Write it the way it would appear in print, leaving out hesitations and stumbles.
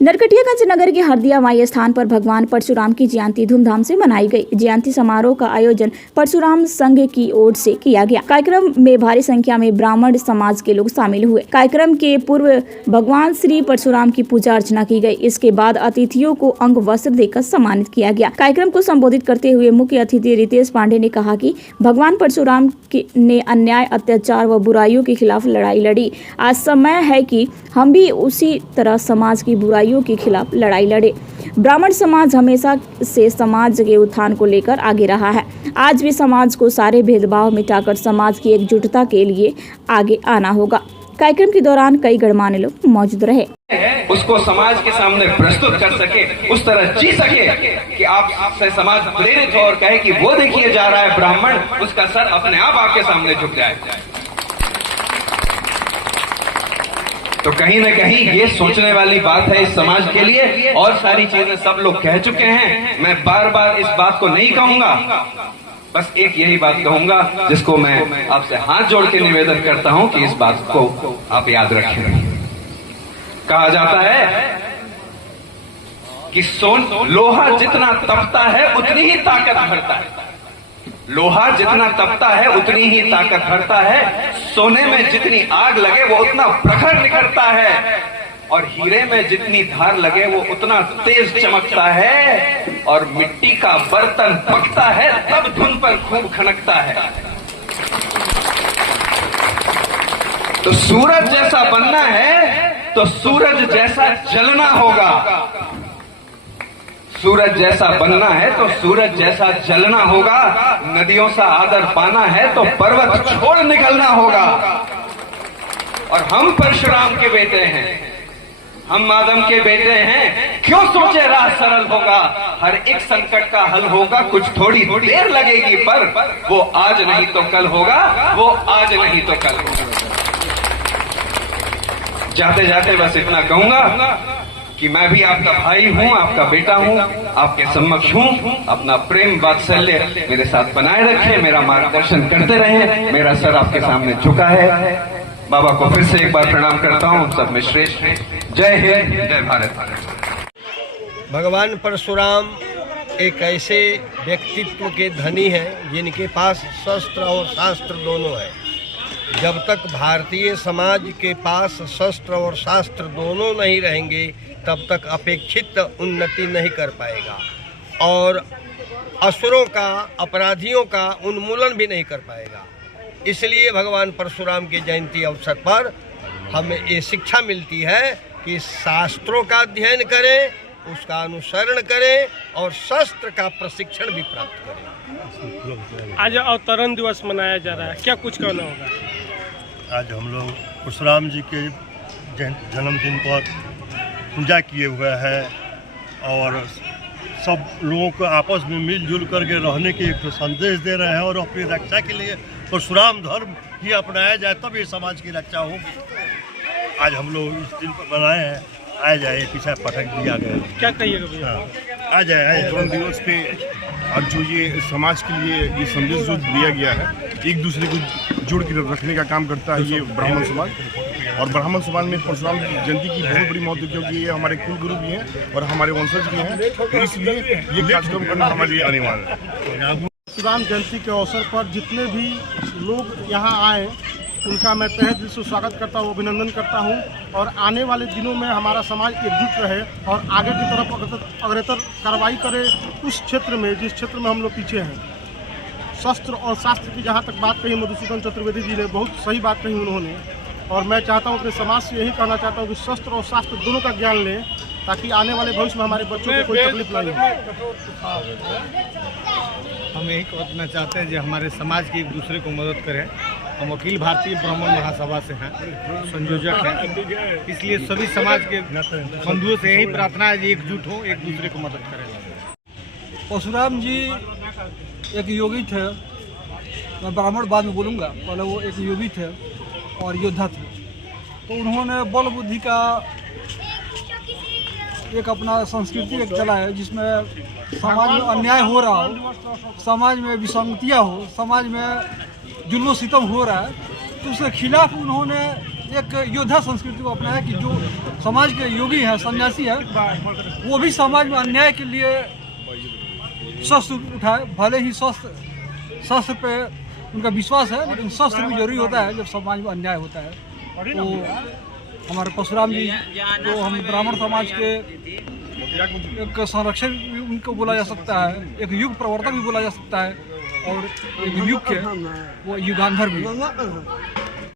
नरकटियागंज नगर के हरदिया माई स्थान पर भगवान परशुराम की जयंती धूमधाम से मनाई गई। जयंती समारोह का आयोजन परशुराम संघ की ओर से किया गया। कार्यक्रम में भारी संख्या में ब्राह्मण समाज के लोग शामिल हुए। कार्यक्रम के पूर्व भगवान श्री परशुराम की पूजा अर्चना की गई। इसके बाद अतिथियों को अंग वस्त्र देकर सम्मानित किया गया। कार्यक्रम को संबोधित करते हुए मुख्य अतिथि रितेश पांडे ने कहा कि भगवान परशुराम ने अन्याय, अत्याचार व बुराइयों के खिलाफ लड़ाई लड़ी। आज समय है कि हम भी उसी तरह समाज की बुराइयों के खिलाफ लड़ाई लड़े। ब्राह्मण समाज हमेशा से समाज के उत्थान को लेकर आगे रहा है। आज भी समाज को सारे भेदभाव मिटाकर समाज की एकजुटता के लिए आगे आना होगा। कार्यक्रम के दौरान कई गणमान्य लोग मौजूद रहे। उसको समाज के सामने प्रस्तुत कर सके, उस तरह जी सके कि आपसे समाज प्रेरित हो और कहे कि वो देखिए जा रहा है ब्राह्मण, उसका सर अपने आप आपके सामने झुक जाए। तो कहीं न कहीं ये सोचने वाली बात है इस समाज के लिए। और सारी चीजें सब लोग कह चुके हैं, मैं बार बार इस बात को नहीं कहूंगा। बस एक यही बात कहूंगा जिसको मैं आपसे हाथ जोड़ के निवेदन करता हूं कि इस बात को आप याद रखें। कहा जाता है कि लोहा जितना तपता है उतनी ही ताकत भरता है। लोहा जितना तपता है उतनी ही ताकत भरता है। सोने में जितनी आग लगे वो उतना प्रखर निखरता है, और हीरे में जितनी धार लगे वो उतना तेज चमकता है। और मिट्टी का बर्तन पकता है तब धुन पर खूब खनकता है। तो सूरज जैसा बनना है तो सूरज जैसा जलना होगा। सूरज जैसा बनना है तो सूरज जैसा जलना होगा। नदियों सा आदर पाना है तो पर्वत छोड़ निकलना होगा। और हम परशुराम के बेटे हैं, हम आदम के बेटे हैं। क्यों सोचे राह सरल होगा, हर एक संकट का हल होगा। कुछ थोड़ी देर लगेगी पर वो आज नहीं तो कल होगा, वो आज नहीं तो कल होगा। जाते जाते बस इतना कहूंगा कि मैं भी आपका भाई हूं, आपका बेटा हूं, आपके समक्ष हूं। अपना प्रेम वात्सल्य मेरे साथ बनाए रखें, मेरा मार्गदर्शन करते रहें। मेरा सर आपके सामने झुका है। बाबा को फिर से एक बार प्रणाम करता हूं। सब में श्रेष्ठ। जय हिंद, जय भारत। भगवान परशुराम एक ऐसे व्यक्तित्व के धनी हैं जिनके पास शस्त्र और शास्त्र दोनों है। जब तक भारतीय समाज के पास शस्त्र और शास्त्र दोनों नहीं रहेंगे तब तक अपेक्षित उन्नति नहीं कर पाएगा, और असुरों का, अपराधियों का उन्मूलन भी नहीं कर पाएगा। इसलिए भगवान परशुराम के जयंती अवसर पर हमें ये शिक्षा मिलती है कि शास्त्रों का अध्ययन करें, उसका अनुसरण करें और शस्त्र का प्रशिक्षण भी प्राप्त करें। आज अवतरण दिवस मनाया जा रहा है, क्या कुछ कहना होगा? आज हम लोग परशुराम जी के जन्मदिन पर पूजा किए हुए हैं और सब लोगों को आपस में मिलजुल करके रहने के एक संदेश दे रहे हैं। और अपनी रक्षा के लिए परशुराम धर्म ही अपनाया जाए तब ये समाज की रक्षा होगी। आज हम लोग इस दिन पर मनाए हैं। आ जाए, पीछे पटक दिया गया। क्या कहिएगा भैया? आ जाए। जन्म दिवस पे आज जो ये समाज के लिए ये संदेश जो दिया गया है, एक दूसरे को जोड़ के रखने का काम करता है ये ब्राह्मण समाज। और ब्राह्मण समाज में परशुराम जयंती की बहुत बड़ी महत्व, क्योंकि ये हमारे कुल गुरु भी हैं और हमारे वंशज भी हैं, तो इसलिए ये कार्यक्रम करना हमारे लिए अनिवार्य है। परशुराम जयंती के अवसर पर जितने भी लोग यहाँ आए उनका मैं तहे दिल से स्वागत करता हूँ, अभिनंदन करता हूँ। और आने वाले दिनों में हमारा समाज एकजुट रहे और आगे की तरफ अग्रतर कार्रवाई करे उस क्षेत्र में जिस क्षेत्र में हम लोग पीछे हैं। शस्त्र और शास्त्र की जहाँ तक बात कही मधुसूदन चतुर्वेदी जी ने, बहुत सही बात कही उन्होंने। और मैं चाहता हूँ अपने समाज से यही कहना चाहता हूँ कि शस्त्र और शास्त्र दोनों का ज्ञान लें ताकि आने वाले भविष्य में हमारे बच्चों को कोई तकलीफ नहीं हो। हम यही कहना चाहते हैं कि हमारे समाज की एक दूसरे को मदद करें। हम अखिल भारतीय ब्राह्मण महासभा से हैं, संयोजक हैं, इसलिए सभी समाज के बंधुओं से यही प्रार्थना है कि एकजुट हो, एक दूसरे को मदद करें। परशुराम जी एक योगी थे। मैं ब्राह्मण बाद में बोलूँगा, पहले वो एक योगी थे और योद्धा थे। तो उन्होंने बल बुद्धि का एक अपना संस्कृति एक चला है जिसमें समाज में अन्याय हो रहा हो, समाज में विसंगतियाँ हो, समाज में जुल्म सितम हो रहा है, तो उसके खिलाफ उन्होंने एक योद्धा संस्कृति को अपनाया कि जो समाज के योगी हैं, सन्यासी हैं, वो भी समाज में अन्याय के लिए शस्त्र उठाए। भले ही शस्त्र पे उनका विश्वास है, लेकिन शस्त्र भी जरूरी होता है जब समाज में अन्याय होता है। तो हमारे परशुराम जी तो हम ब्राह्मण समाज के एक संरक्षक भी उनको बोला जा सकता है, एक युग प्रवर्तक भी बोला जा सकता है, और एक युग के वो युगांधर भी।